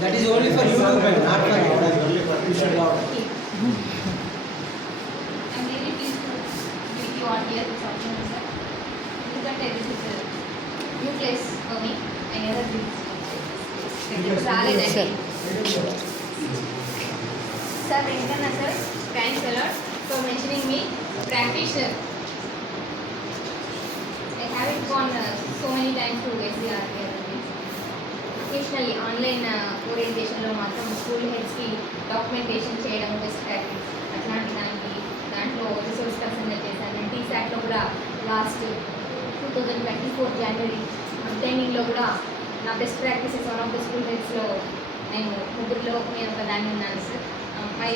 That is only for YouTube and not for you should love. I'm really pleased to meet you all here this afternoon, sir. Because this is a new place for me. I never visited. Sir, Venkana sir, thanks a lot for mentioning me practitioner. I haven't gone so many times to SCR here. Occasionally online orientation లో మాత్రం school హెడ్స్కి documentation చేయడం best practice అట్లాంటి దాంట్లో resource పర్సన్గా చేశాను. నేను టీసాట్లో కూడా last 2024 జనవరి ట్రైనింగ్లో కూడా నా best practices one of the school హెడ్స్లో నేను ముగ్గురులో నేను ఒక దాన్ని ఉన్నాను సార్. మై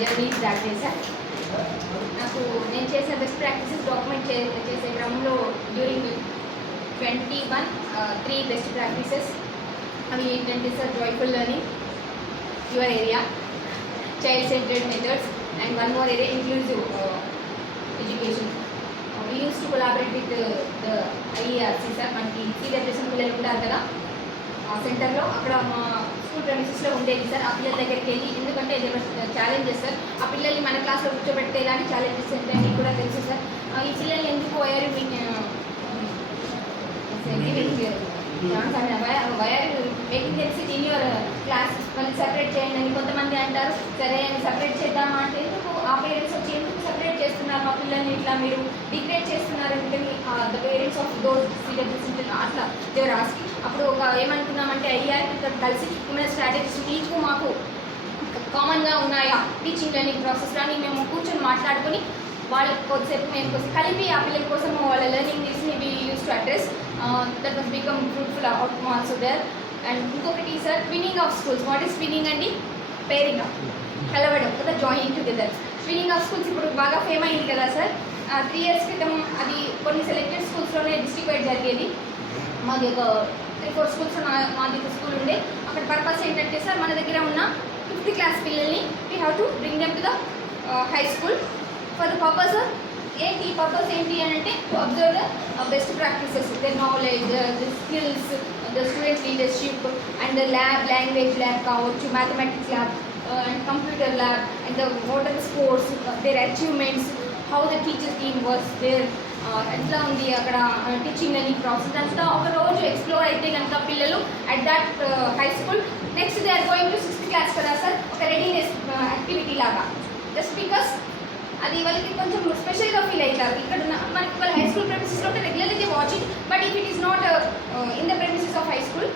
జర్నీ స్టార్ట్ చేశాను. నాకు నేను చేసిన బెస్ట్ ప్రాక్టీసెస్ డాక్యుమెంట్ చేసే క్రమంలో డ్యూరింగ్ 3 బెస్ట్ ప్రాక్టీసెస్ అవి ఏంటంటే sir joyful learning, your area, child centred methods and one more area inclusive education. We use to collaborate with the IERC sir. మనకి CWSM పిల్లలు ఉంటారు కదా ఆ సెంటర్లో, అక్కడ మా స్కూల్ ప్రెమిసెస్లో ఉండేది సార్. ఆ పిల్లల దగ్గరికి వెళ్ళి, ఎందుకంటే ఛాలెంజెస్ సార్, ఆ పిల్లల్ని మన క్లాస్లో కూర్చోబెడితే ఇలాంటి ఛాలెంజెస్ ఉంటాయి మీకు కూడా తెలుసు సార్. ఈ పిల్లల్ని ఎందుకు పోయారు మీకు మేకింగ్ తెలిసి ఇన్ యువర్ క్లాస్ మళ్ళీ సపరేట్ చేయండి అని కొంతమంది అంటారు. సరే అని సపరేట్ చేద్దామా అంటే ఎందుకు ఆ పేరెంట్స్ వచ్చి ఎందుకు సపరేట్ చేస్తున్నారు మా పిల్లల్ని, ఇట్లా మీరు డిగ్రేడ్ చేస్తున్నారు ఎందుకని the parents of those serious అట్లా దేవర్ ఆస్కి. అప్పుడు ఒక ఏమనుకున్నామంటే ఐఆర్తో కలిసి ఏమైనా స్ట్రాటజీస్ మీకు మాకు కామన్గా ఉన్నాయా టీచింగ్ లెర్నింగ్ ప్రాసెస్లో అని మేము కూర్చొని మాట్లాడుకొని వాళ్ళకి కొద్దిసేపు మేము కలిపి ఆ పిల్లల కోసం వాళ్ళ లెర్నింగ్ నీడ్స్ని we use to address. That was become fruitful outcome also there. And ఇంకొకటి sir, twinning of schools. What is twinning అండి? పేరింగ్ అప్, కలవడం కదా, joining together. Twinning of schools ఇప్పుడు బాగా ఫేమ్ అయింది కదా సార్. 3 years క్రితం అది కొన్ని సెలెక్టెడ్ స్కూల్స్లోనే డిస్ట్రిక్ట్ వైడ్ జరిగేది. మాది ఒక 3-4 స్కూల్స్ మాది ఒక స్కూల్ ఉండే. అక్కడ పర్పస్ ఏంటంటే సార్, మన దగ్గర ఉన్న 5th class పిల్లల్ని we have to bring them to the high school for the purpose. ఏంటి పర్పస్ ఏంటి అని అంటే to observe the best practices, the knowledge, the skills, the student leadership and the lab, language lab కావచ్చు, mathematics lab and computer lab and the water sports, their achievements, how the teacher team was there, ఎట్లా ఉంది అక్కడ teaching learning process అంతా ఒక రోజు explore అయితే కనుక పిల్లలు at that high school next they are going to 6th class కదా సార్, ఒక రెడీనెస్ యాక్టివిటీ లాగా. జస్ట్ బికాస్ అది వాళ్ళకి కొంచెం స్పెషల్గా ఫీల్ అవుతారు. ఇక్కడ మనకి వాళ్ళ హై స్కూల్ ప్రెమిసెస్లో ఉంటే regularly watching, but if it is not in the premises of high school,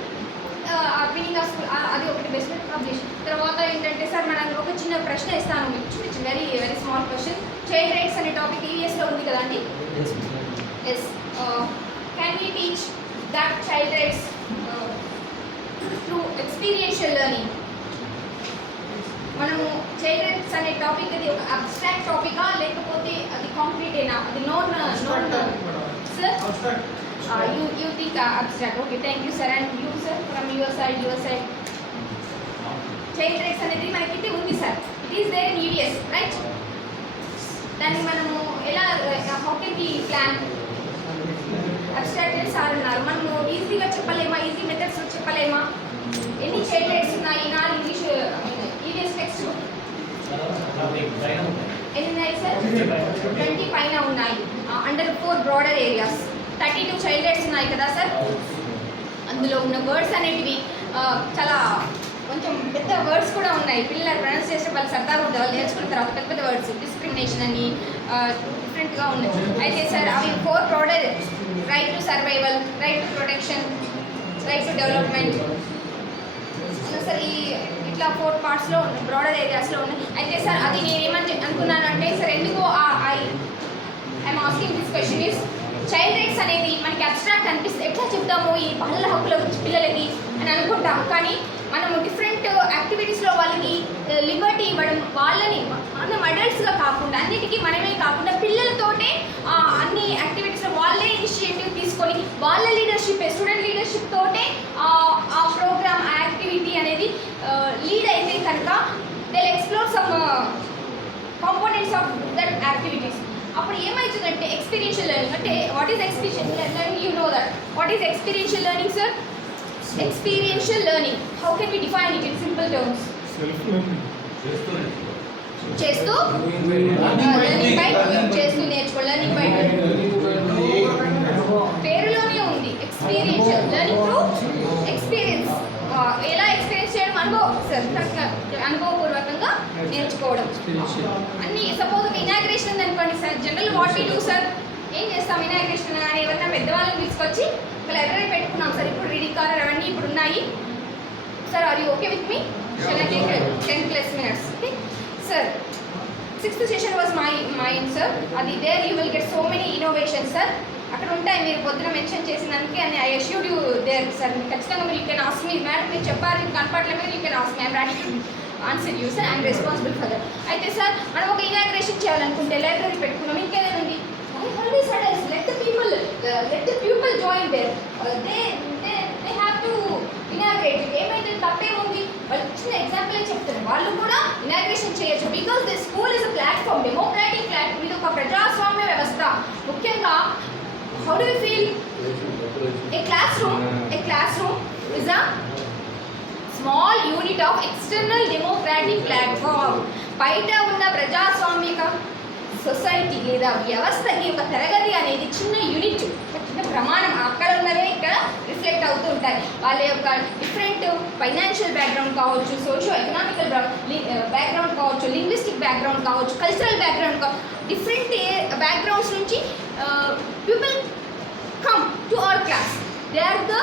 twinning of school అది ఒకటి బెస్ట్ పబ్లిష్. తర్వాత ఏంటంటే సార్, మనం ఒక చిన్న ప్రశ్న ఇస్తాను మీకు, very very small question. Child rights అనే టాపిక్ ఈవీఎస్లో ఉంది కదండి. Yes, can we teach that child rights through experiential learning? మనము చైల్డ్ రైట్స్ అనే టాపిక్ అది ఒక అబ్స్ట్రాక్ట్ టాపికా లేకపోతే అది కాంక్రీటేనా? అది నోన్ sir? You think abstract. Okay, thank you sir. And you sir, from your side. Child rights అనేది మనకి ఉంది sir. It is there in EVS, right? దాన్ని మనము ఎలా, how can we plan? Abstract sir అన్నారు, మనము ఈజీగా చెప్పలేమా? ఈజీ మెథడ్స్లో చెప్పలేమా? ఎన్ని చైల్డ్ రైట్స్ ఉన్నాయి నా ఇంగ్లీష్ ఈవీఎస్ టెక్స్ట్ ఎన్ని ఉన్నాయి సార్? 20 పైన ఉన్నాయి. Under 4 broader areas 32 child rights ఉన్నాయి కదా సార్. అందులో ఉన్న వర్డ్స్ అనేటివి చాలా కొంచెం పెద్ద వర్డ్స్ కూడా ఉన్నాయి. పిల్లలు ప్రొనౌన్స్ చేసే వాళ్ళు సరదాగా ఉంటుంది, వాళ్ళు నేర్చుకున్న తర్వాత పెద్ద పెద్ద వర్డ్స్, డిస్క్రిమినేషన్ అని డిఫరెంట్గా ఉన్నాయి. అయితే సార్ అవి 4 broader: right to survival, right to protection, right to development sir. ఈ ఇట్లా 4 పార్ట్స్లో ఉన్నాయి, బ్రాడర్ ఏరియాస్లో ఉన్నాయి. అయితే సార్ అది నేను ఏమని అనుకున్నాను అంటే సార్, ఎందుకు I'm asking this question is, child rights అనేది మనకి అబ్స్ట్రాక్ట్ అనిపిస్తుంది. ఎట్లా చెప్తాము ఈ బాలల హక్కుల గురించి పిల్లలకి అని అనుకుంటాము, కానీ మనము డిఫరెంట్ యాక్టివిటీస్లో వాళ్ళకి లిబర్టీ ఇవ్వడం, వాళ్ళని మనం అడల్ట్స్గా కాకుండా అన్నిటికీ మనమే కాకుండా పిల్లలతోటే అన్ని యాక్టివిటీస్లో వాళ్ళే ఇనిషియేటివ్ తీసుకొని వాళ్ళ లీడర్షిప్, స్టూడెంట్ లీడర్షిప్ తోటే ఆ ప్రోగ్రామ్, ఆ యాక్టివిటీ అనేది లీడ్ అయితే కనుక they explore some components of that activities. అప్పుడు ఏమవుతుందంటే ఎక్స్పీరియన్షియల్ లెర్నింగ్ అంటే, what is experiential learning? You know that. What is experiential learning sir? Experiential learning. How can we define it in simple terms? చేస్తూ learning by doing, చేస్తూ నేర్చుకో, learning by పేరులోనే ఉంది. Experiential learning through experience. ఎలా experience చేయడం? అనుభవపూర్వకంగా నేర్చుకోవడం. అన్ని సపోజ్ ఒక ఇనాగ్రేషన్ ఉంది అనుకోండి sir, general what we do sir, ఏం చేస్తాం ఇనాగ్రేషన్ కానీ ఎవరైనా పెద్దవాళ్ళని తీసుకొచ్చి ఒక లైబ్రరీ పెట్టుకున్నాం సార్, ఇప్పుడు రీడింగ్ కార్నర్ అవన్నీ ఇప్పుడు ఉన్నాయి sir. Are you okay with me? Shall I take 10+ minutes? Okay sir. 6th session was mine sir. అది there you will get so many innovations sir. అక్కడ ఉంటాయి, మీరు పొద్దున మెన్షన్ చేసినందుకే అని I assured you there sir. మీరు ఖచ్చితంగా మీరు you can ask me, madam మీరు చెప్పారు కనపడలే మీరు, you can ask me, I'm ready to answer you sir, I'm responsible for that. అయితే సార్ మనం ఒక ఇనాగ్రేషన్ చేయాలనుకుంటే లైబ్రరీ పెట్టుకున్నాం, ఇంకేదైనా ఉంది, let the people join there. They have to inaugurate. ఏమైతే తప్పేముంది, వాళ్ళు చిన్న ఎగ్జాంపుల్ చెప్తారు, వాళ్ళు కూడా ఇనాగ్రేషన్ చేయొచ్చు. Because the school is a platform, democratic platform. ఇది ఒక ప్రజాస్వామ్య వ్యవస్థ. ముఖ్యంగా how do you feel? A classroom is a small unit of external democratic platform. బయట ఉన్న ప్రజాస్వామిక సొసైటీ లేదా వ్యవస్థకి ఒక తరగతి అనేది చిన్న యూనిట్, చిన్న ప్రమాణం. అక్కడ ఉన్నవే ఇక్కడ రిఫ్లెక్ట్ అవుతూ ఉంటాయి. వాళ్ళ యొక్క డిఫరెంట్ ఫైనాన్షియల్ బ్యాక్గ్రౌండ్ కావచ్చు, సోషియో ఎకనామికల్ బ్యాక్గ్రౌండ్ కావచ్చు, లింగ్విస్టిక్ బ్యాక్గ్రౌండ్ కావచ్చు, కల్చరల్ బ్యాక్గ్రౌండ్ కావచ్చు. డిఫరెంట్ బ్యాక్గ్రౌండ్స్ నుంచి people come to our class. They are the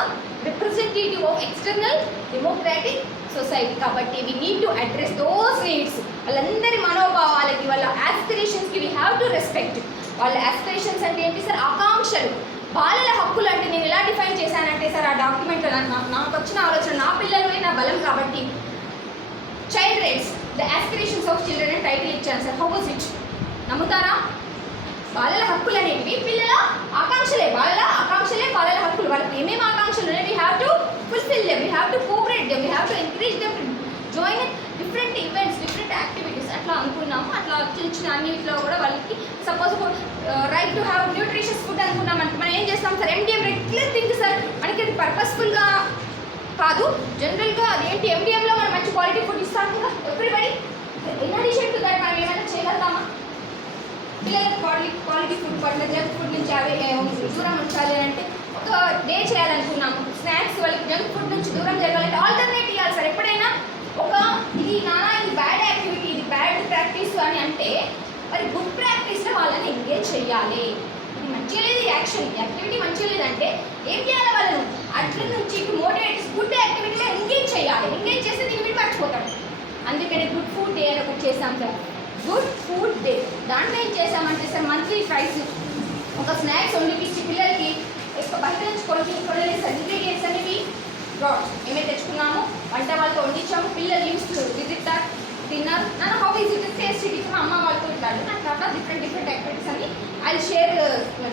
representative of external democratic society. కాబట్టి we need to address those needs. వాళ్ళందరి మనోభావాలకి, వాళ్ళ ఆస్పిరేషన్స్కి వీ హ్యావ్ టు రెస్పెక్ట్. వాళ్ళ ఆస్పిరేషన్స్ అంటే ఏంటి సార్? ఆకాంక్షలు. బాలల హక్కులు అంటే నేను ఎలా డిఫైన్ చేశానంటే సార్, ఆ డాక్యుమెంట్లో నాకు వచ్చిన ఆలోచన, నా పిల్లలే నా బలం కాబట్టి child rights, the aspirations of children అని టైటిల్ ఇచ్చాను సార్. How was it? నమ్ముతారా? బాలల హక్కులు అనేవి పిల్లల ఆకాంక్షలే, బాలల హక్కులు. వాళ్ళకి ఏమేమి ఆకాంక్షలు ఉన్నాయి, we have to fulfill them, we have to cooperate them, we have to encourage them to join in different events, different activities. అట్లా అనుకున్నాము. అట్లా చిన్న అన్నింటిలో కూడా వాళ్ళకి suppose right to have nutritious food అనుకున్నాం అంటే మనం ఏం చేస్తాం sir? MDM regular thing sir. మనకి అది పర్పస్ఫుల్గా కాదు, జనరల్గా అదేంటి MDMలో మనం మంచి క్వాలిటీ ఫుడ్ ఇస్తాం కదా everybody. In addition to that మనం ఏమైనా చేయగలుగుతామా? పిల్లలకు క్వాలిటీ ఫుడ్ పట్ల జంక్ ఫుడ్ నుంచి అవి దూరం ఉంచాలి అంటే ఒక డే చేయాలనుకున్నాము. స్నాక్స్ వాళ్ళకి జంక్ ఫుడ్ నుంచి దూరం జరగాలంటే ఆల్టర్నేట్ ఇవ్వాలి సార్. ఎప్పుడైనా ఒక ఇది బ్యాడ్ యాక్టివిటీ, ఇది బ్యాడ్ ప్రాక్టీస్ అని అంటే మరి గుడ్ ప్రాక్టీస్లో వాళ్ళని ఎంగేజ్ చేయాలి. ఇది మంచిగా లేదు, యాక్టివిటీ మంచిగా లేదంటే ఏం చేయాలి? వాళ్ళను అట్ల నుంచి మోటివేట్ గుడ్ యాక్టివిటీలో ఎంగేజ్ చేయాలి. ఎంగేజ్ చేస్తే దీన్ని మీరు మర్చిపోతాడు. అందుకని గుడ్ ఫుడ్ డే అని ఒకటి చేసాం సార్, గుడ్ ఫుడ్ డే. దాంట్లో ఏం చేసామంటే సార్, మంత్లీ ప్రైస్ ఒక స్నాక్స్ వండిపించి పిల్లలకి బయట నుంచి కొనలేదు సార్. ఇంగ్రీడియంట్స్ అనేవి ఏమైతే తెచ్చుకున్నాము, వంట వాళ్ళతో వండించాము. పిల్లలు యూస్ టు విజిట్ దట్, తిన్నారు. నన్ను how is it taste it, మా అమ్మ వాళ్ళతో ఇట్లాడు. నాకు అట్లా డిఫరెంట్ యాక్టివిటీస్ అని I share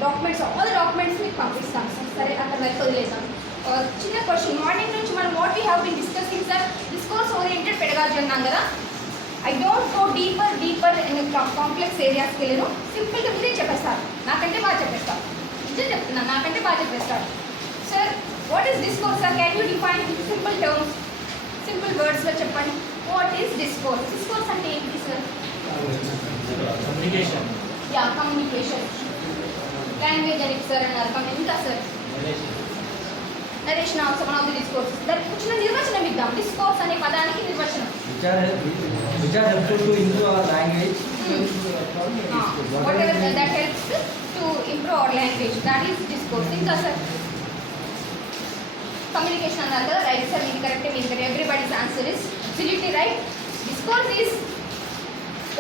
documents, all documents మీకు పంపిస్తాను సార్. సరే అక్కడ వరకు వదిలేసాను. చిన్న క్వశ్చన్, మార్నింగ్ నుంచి మనం what we have been discussing sir, discourse oriented pedagogy అన్నాం కదా. I don't go deeper in complex ఏరియాస్కి వెళ్ళను. సింపుల్గా మీరే చెప్పేస్తారు, నాకంటే బాగా చెప్పేస్తారు. నిజం చెప్తున్నాను, నాకంటే బాగా చెప్పేస్తారు. Sir what is discourse sir? Can you define in simple terms, simple వర్డ్స్లో చెప్పండి. What is discourse? డిస్కోర్స్ అంటే ఏంటి sir? Communication. Yeah, communication. Language అని సార్ అన్నారు. ఇంకా sir narration also one of the discourse. దానికి వచ్చిన నిర్వచనం ఇద్దాం. డిస్కోర్స్ అనే పదానికి నిర్వచనం. which are helpful to improve our language. Whatever that helps to improve our language, that is discourse. ఇంకా సార్ కమ్యూనికేషన్ అన్నారు కదా, రైట్ సార్, ఇది కరెక్ట్, ఇది correct. Everybody's answer is absolutely right. Discourse is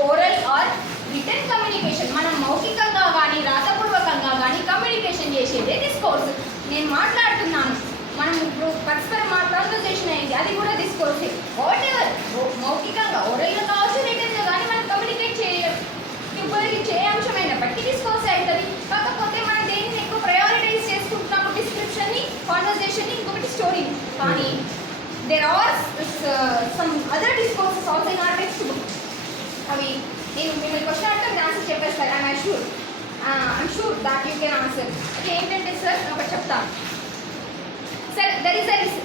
oral or written communication. మనం మౌఖికంగా కానీ రాతపూర్వకంగా కానీ కమ్యూనికేషన్ చేసేదే డిస్కోర్స్. నేను మాట్లాడుతున్నాను, మనం ఇప్పుడు పరస్పరం కాన్వర్సేషన్ అయింది, అది కూడా డిస్కోర్స్. వాట్ ఎవర్ మౌఖికంగా ఓరల్గా కావచ్చు, రిటన్గా కానీ మనం కమ్యూనికేట్ ఉపయోగించే అంశమైనప్పటికీ డిస్కోర్స్ అవుతుంది. కాకపోతే మనం దేనిని ఎక్కువ ప్రయారిటైజ్ చేసుకుంటున్నాము, డిస్క్రిప్షన్ని, కాన్వర్సేషన్ని, ఇంకొకటి స్టోరీని. కానీ there are some other discourses also in our text book. అవి నేను మిమ్మల్ని క్వశ్చన్ అంటే మీరు ఆన్సర్ చెప్పేస్తారు. I'm sure that you can answer. అది ఏంటంటే సార్ ఒకటి చెప్తాను సార్, దర్ ఇస్